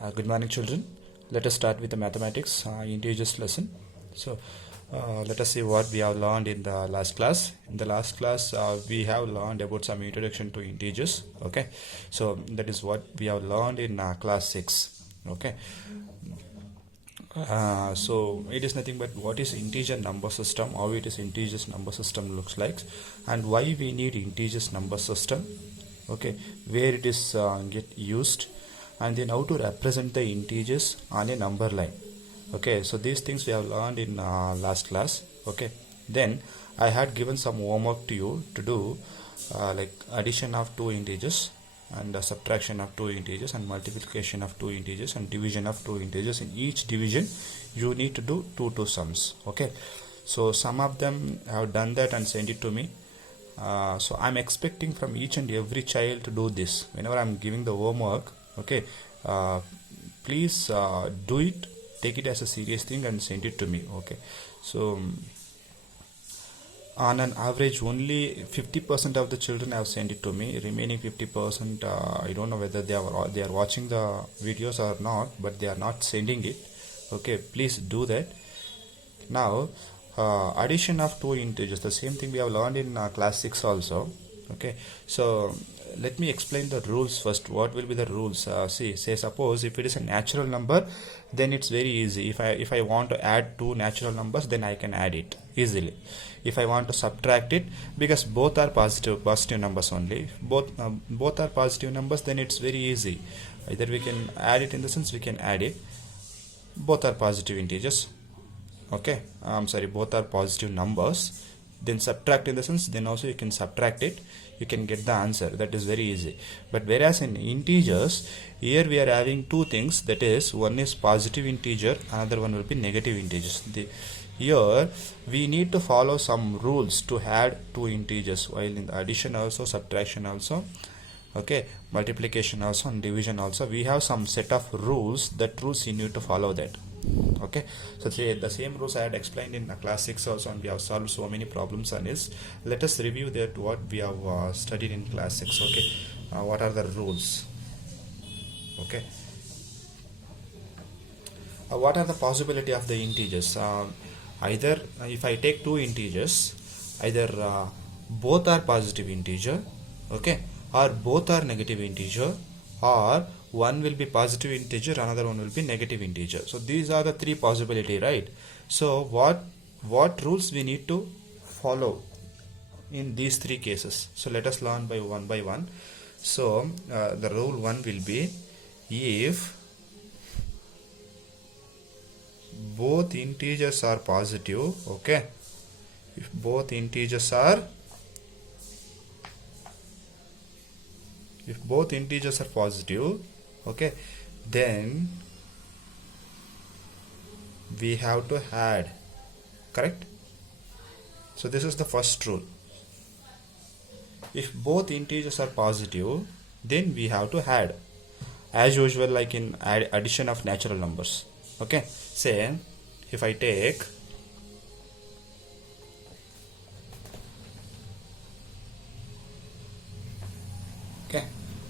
Good morning, children. Let us start with the mathematics integers lesson. So, let us see what we have learned in the last class. In the last class, we have learned about some introduction to integers. Okay, so that is what we have learned in class 6. Okay, so it is nothing but what is integer number system, how it is integers number system looks like, and why we need integers number system. Okay, where it is get used, and then how to represent the integers on a number line. Okay, so these things we have learned in last class. Okay, then I had given some homework to you to do, like addition of two integers and subtraction of two integers and multiplication of two integers and division of two integers. In each division you need to do two sums. Okay, so some of them have done that and sent it to me. So I'm expecting from each and every child to do this whenever I'm giving the homework. Okay, please do it, take it as a serious thing and send it to me. Okay, so on an average only 50% of the children have sent it to me. Remaining 50%, I don't know whether they are watching the videos or not, but they are not sending it. Okay, please do that. Now addition of two integers, the same thing we have learned in class 6 also. Okay, so let me explain the rules first. What will be the rules? Say suppose if it is a natural number, then it's very easy. If I want to add two natural numbers, then I can add it easily. If I want to subtract it, because both are positive numbers only, both are positive numbers, then it's very easy. Either we can add it, in the sense we can add it, both are positive integers. Okay, I'm sorry, both are positive numbers. Then subtract, in the sense then also you can subtract it, you can get the answer. That is very easy. But whereas in integers, here we are having two things, that is, one is positive integer, another one will be negative integers. Here we need to follow some rules to add two integers, while in the addition also, subtraction also, okay, multiplication also and division also, we have some set of rules. That rules you need to follow that. Okay, so the same rules I had explained in class 6 also, and we have solved so many problems on this. Let us review that what we have studied in class 6. Okay, what are the rules? Okay, what are the possibility of the integers? Either if I take two integers, either both are positive integer, okay, or both are negative integer, or one will be positive integer, another one will be negative integer. So these are the three possibility, right? So what rules we need to follow in these three cases? So let us learn by one. So the rule 1 will be, if both integers are positive, okay, if both integers are positive, okay, then we have to add, correct? So this is the first rule. If both integers are positive, then we have to add, as usual, like in addition of natural numbers. Okay, say if I take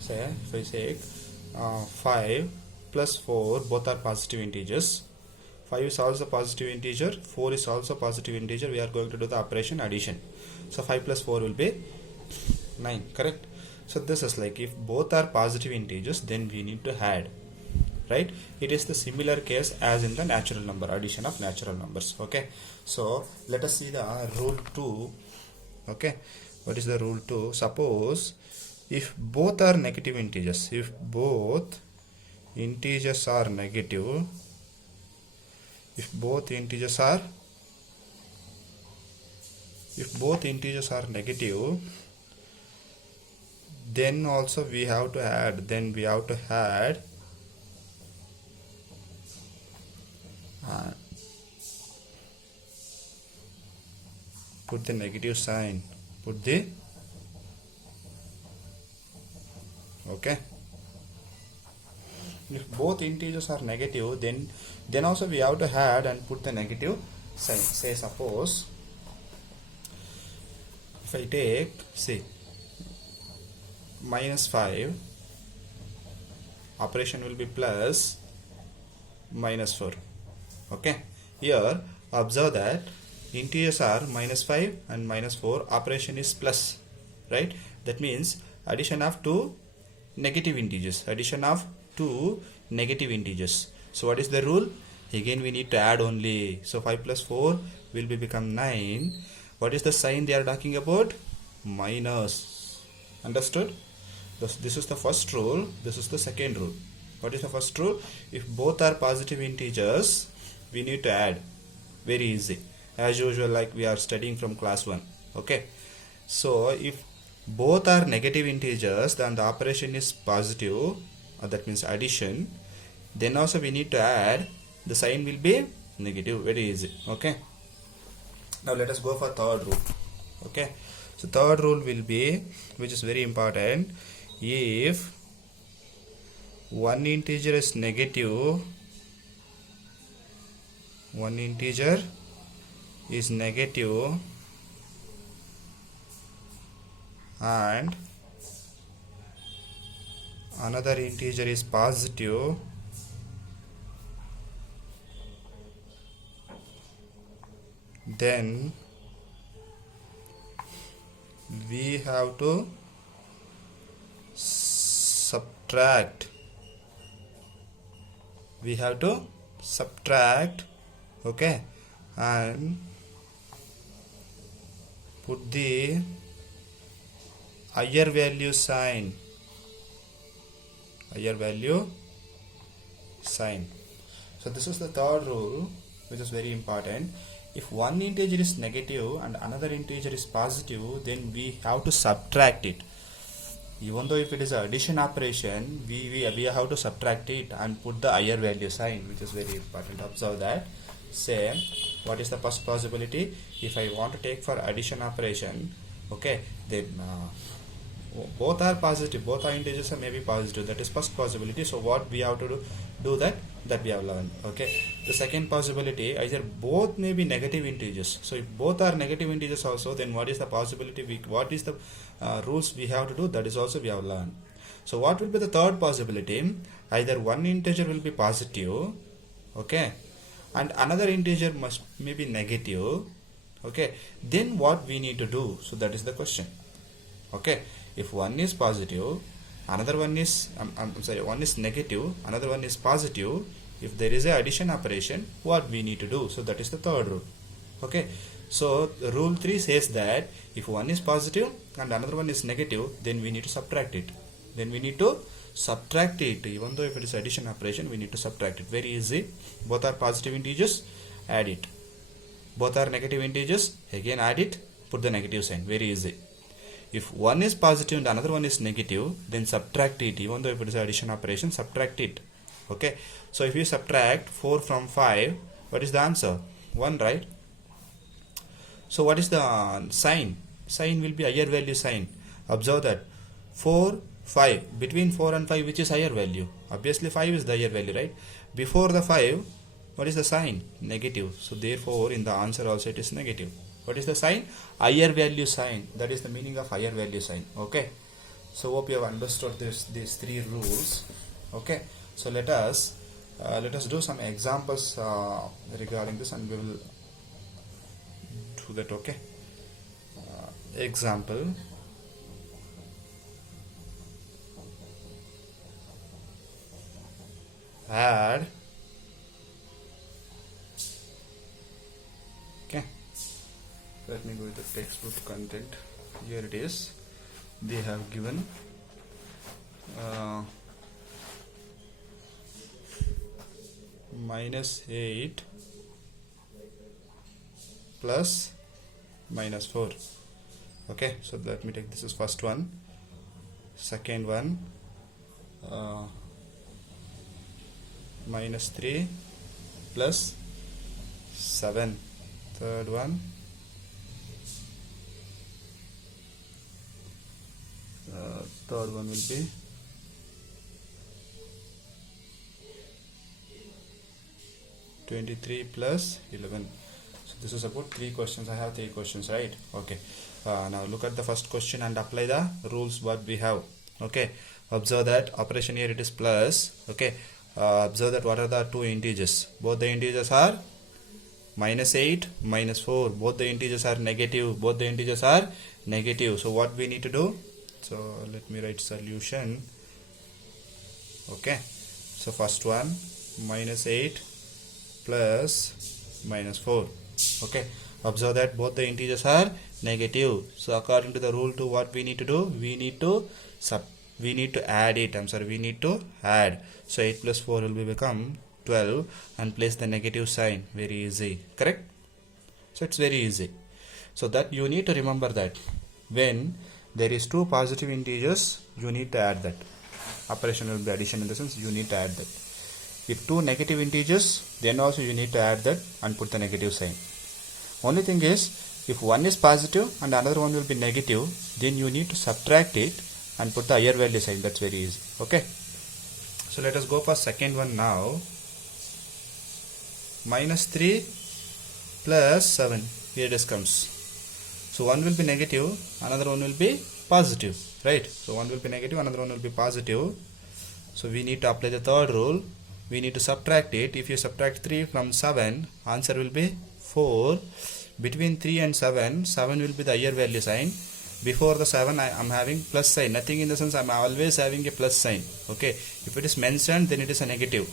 say if I say 5 plus 4, both are positive integers. 5 is also positive integer, 4 is also positive integer. We are going to do the operation addition. So 5 plus 4 will be 9, correct? So this is like, if both are positive integers, then we need to add, right? It is the similar case as in the natural number, addition of natural numbers. Okay, so let us see the rule 2. Okay, what is the rule 2? Suppose if both are negative integers, if both integers are negative, then also we have to add, put the negative sign, okay, if both integers are negative, then also we have to add and put the negative sign. Say suppose if I take, say, minus 5 operation will be plus minus 4. Okay, here observe that integers are minus 5 and minus 4, operation is plus, right? That means addition of two negative integers, so what is the rule? Again we need to add only, so 5 plus 4 will be become 9. What is the sign they are talking about? Minus. Understood? This is the first rule, this is the second rule. What is the first rule? If both are positive integers, we need to add. Very easy, as usual, like we are studying from class 1. Okay, so if both are negative integers, then the operation is positive, that means addition. Then also we need to add, the sign will be negative. Very easy. Okay, now let us go for third rule. Okay, so third rule will be, which is very important, if one integer is negative, and another integer is positive, then we have to subtract. Okay, and put the higher value sign. So this is the third rule, which is very important. If one integer is negative and another integer is positive, then we have to subtract it. Even though if it is an addition operation, we have to subtract it and put the higher value sign, which is very important. Observe that. Say, what is the first possibility? If I want to take for addition operation, okay, then both are positive, both are integers are maybe positive, that is first possibility. So what we have to do that we have learned. Okay, the second possibility, either both may be negative integers. So if both are negative integers also, then what is the possibility, what is the rules we have to do, that is also we have learned. So what will be the third possibility? Either one integer will be positive, okay, and another integer may be negative. Okay, then what we need to do? So that is the question. Okay, if one is positive, another one is one is negative, another one is positive, if there is a addition operation, what we need to do? So that is the third rule. Okay, so rule 3 says that if one is positive and another one is negative, then we need to subtract it. Even though if it is addition operation, we need to subtract it. Very easy. Both are positive integers, add it. Both are negative integers, again add it, put the negative sign. Very easy. If one is positive and another one is negative, then subtract it. Even though if it is addition operation, subtract it. Okay, so if you subtract 4 from 5, what is the answer? 1, right? So what is the sign? Sign will be higher value sign. Observe that 4, 5, between 4 and 5, which is higher value? Obviously 5 is the higher value, right? Before the 5, what is the sign? Negative. So therefore in the answer also it is negative. What is the sign? Higher value sign. That is the meaning of higher value sign. Okay, so hope you have understood these 3 rules. Okay, so let us do some examples regarding this, and we will do that. Okay, example. Add. Okay, let me go to the textbook content. Here it is. They have given -8 plus -4. Okay, so let me take this is first one. Second one, -3 plus 7. Third one, will be -23 plus 11. So this is about 3 questions. I have 3 questions, right? Okay, now look at the first question and apply the rules what we have. Okay, Observe that operation here it is plus. Okay, observe that what are the two integers? Both the integers are minus 8, minus 4. Both the integers are negative. Both the integers are negative. So what we need to do? So let me write solution. Okay, so first one minus 8 plus minus 4. Okay, observe that both the integers are negative. So according to the rule 2, what we need to do? We need to add it. We need to add. So 8 plus 4 will become 12 and place the negative sign. Very easy, correct? So it's very easy. So that you need to remember that when there is two positive integers, you need to add that. Operation will be addition, in the sense you need to add that. If two negative integers, then also you need to add that and put the negative sign. Only thing is, if one is positive and another one will be negative, then you need to subtract it and put the higher value sign. That's very easy. Okay. So let us go for second one now. Minus 3 plus 7. Here it comes. So one will be negative, another one will be positive, right? So one will be negative, another one will be positive. So we need to apply the third rule. We need to subtract it. If you subtract 3 from 7, answer will be 4. Between 3 and 7, 7 will be the higher value sign. Before the 7, I am having plus sign. Nothing, in the sense I am always having a plus sign. Okay. If it is mentioned, then it is a negative.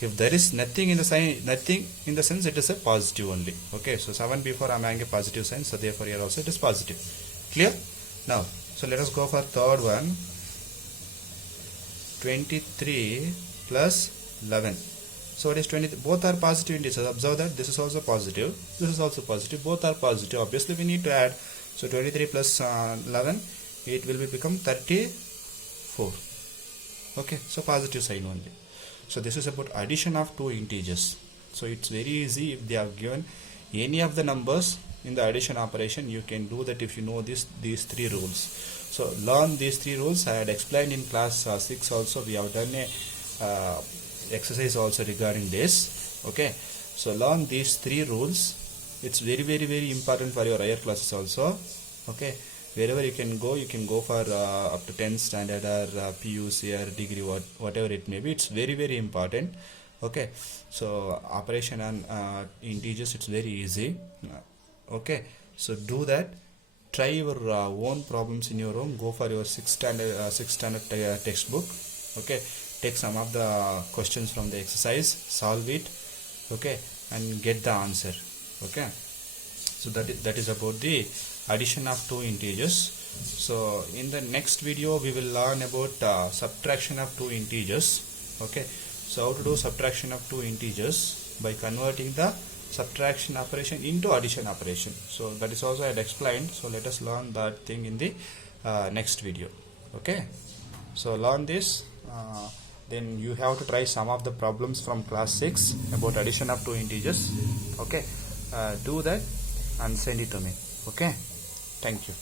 If there is nothing in the sign, nothing in the sense, it is a positive only. Okay. So 7 before I am having a positive sign. So therefore here also it is positive. Clear? Now, so let us go for third one. 23 plus 11. So it is 20. Both are positive integers. Observe that this is also positive. This is also positive. Both are positive. Obviously we need to add. So 23 plus 11, it will become 34. Okay. So positive sign only. So this is about addition of two integers. So it's very easy. If they have given any of the numbers in the addition operation, you can do that if you know these three rules. So learn these three rules. I had explained in class 6 also. We have done a exercise also regarding this. Okay. So learn these three rules. It's very, very, very important for your higher classes also. Okay. Wherever you can go for up to 10th standard or PUC or degree, whatever it may be. It's very, very important. Okay. So operation on integers, it's very easy. Okay. So do that. Try your own problems in your own. Go for your 6th standard textbook. Okay. Take some of the questions from the exercise, solve it. Okay. And get the answer. Okay. So that is about the addition of two integers. So in the next video we will learn about subtraction of two integers. Okay. So how to do subtraction of two integers by converting the subtraction operation into addition operation. So that is also I had explained. So let us learn that thing in the next video. Okay. So learn this. Then you have to try some of the problems from class 6 about addition of two integers. Okay. Do that and send it to me. Okay. Thank you.